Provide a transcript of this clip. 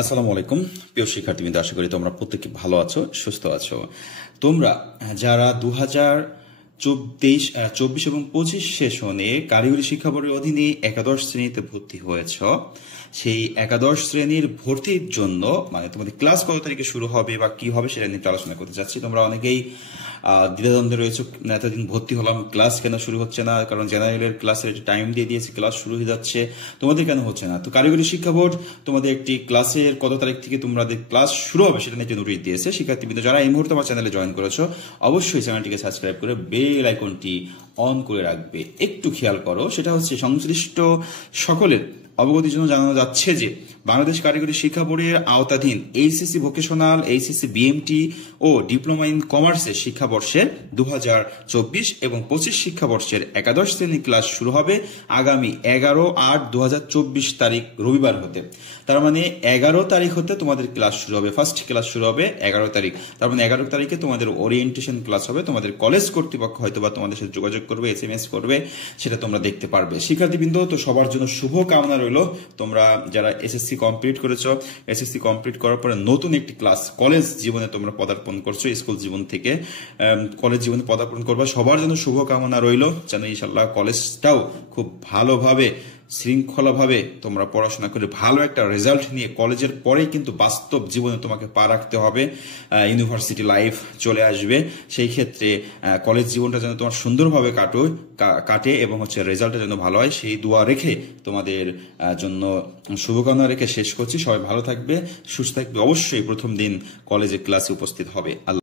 আসসালামু আলাইকুম প্রিয় শিক্ষার্থীবৃন্দ, আশা করি তোমরা প্রত্যেকে ভালো আছো, সুস্থ আছো। তোমরা যারা 2024 এবং 25 সেশনে কারিগরি শিক্ষা বোর্ডের অধীনে একাদশ শ্রেণীতে ভর্তি হয়েছ, সেই একাদশ শ্রেণীর ভর্তির জন্য মানে তোমাদের ক্লাস কত তারিখে শুরু হবে বা কি হবে সেটা নিয়ে আলোচনা করতে চাচ্ছি। তোমরা অনেকেই দ্বিধাদ্বন্দ্বে রয়েছে, এতদিন ভর্তি হলাম, ক্লাস কেন শুরু হচ্ছে না? কারণ জেনারেলের ক্লাসের টাইম দিয়ে দিয়েছে, ক্লাস শুরু হয়ে যাচ্ছে, তোমাদের কেন হচ্ছে না? তো কারিগরি শিক্ষা বোর্ড তোমাদের একটি ক্লাসের কত তারিখ থেকে তোমাদের ক্লাস শুরু হবে সেটা নিয়ে নোটিশ দিয়েছে। শিক্ষার্থীবৃন্দ যারা এই মুহূর্তে আমার চ্যানেলে জয়েন করেছো, অবশ্যই চ্যানেলটিকে সাবস্ক্রাইব করে বেল আইকনটি অন করে রাখবে। একটু খেয়াল করো, সেটা হচ্ছে সংশ্লিষ্ট সকলের অবগতির জন্য জানানো যাচ্ছে যে বাংলাদেশ কারিগরি শিক্ষা বোর্ডের আওতাধীন এইচএসসি ভোকেশনাল, এইচএসসি বিএমটি ও ডিপ্লোমা ইন কমার্সের শিক্ষাবর্ষের 2024 এবং 25 শিক্ষাবর্ষের একাদশ শ্রেণী ক্লাস শুরু হবে আগামী 11/8/2024 তারিখ রবিবার হতে। তার মানে 11 তারিখ হতে তোমাদের ক্লাস শুরু হবে, ফার্স্ট ক্লাস শুরু হবে 11 তারিখ। তার মানে 11 তারিখে তোমাদের ওরিয়েন্টেশন ক্লাস হবে। তোমাদের কলেজ কর্তৃপক্ষ হয়তো বা তোমাদের সাথে যোগাযোগ করবে, SMS করবে, সেটা তোমরা দেখতে পারবে। শিক্ষার্থীবৃন্দ, তো সবার জন্য শুভ কামনা রইল। তোমরা যারা এসএসসি কমপ্লিট করেছো, এসএসসি কমপ্লিট করার পরে নতুন একটি ক্লাস কলেজ জীবনে তোমরা পদার্পণ করছো, স্কুল জীবন থেকে কলেজ জীবনে পদার্পণ করবা, সবার জন্য শুভ কামনা রইল। যেন ইনশাল্লাহ কলেজটাও খুব ভালোভাবে শৃঙ্খলাভাবে তোমরা পড়াশোনা করে ভালো একটা রেজাল্ট নিয়ে কলেজের পরেই কিন্তু বাস্তব জীবনে তোমাকে পা রাখতে হবে, ইউনিভার্সিটি লাইফ চলে আসবে। সেই ক্ষেত্রে কলেজ জীবনটা যেন তোমার সুন্দরভাবে কাটে এবং রেজাল্টটা যেন ভালো হয়, সেই দোয়া রেখে তোমাদের জন্য শুভকামনা রেখে শেষ করছি। সবাই ভালো থাকবে, সুস্থ থাকবে, অবশ্যই প্রথম দিন কলেজে ক্লাসে উপস্থিত হবে।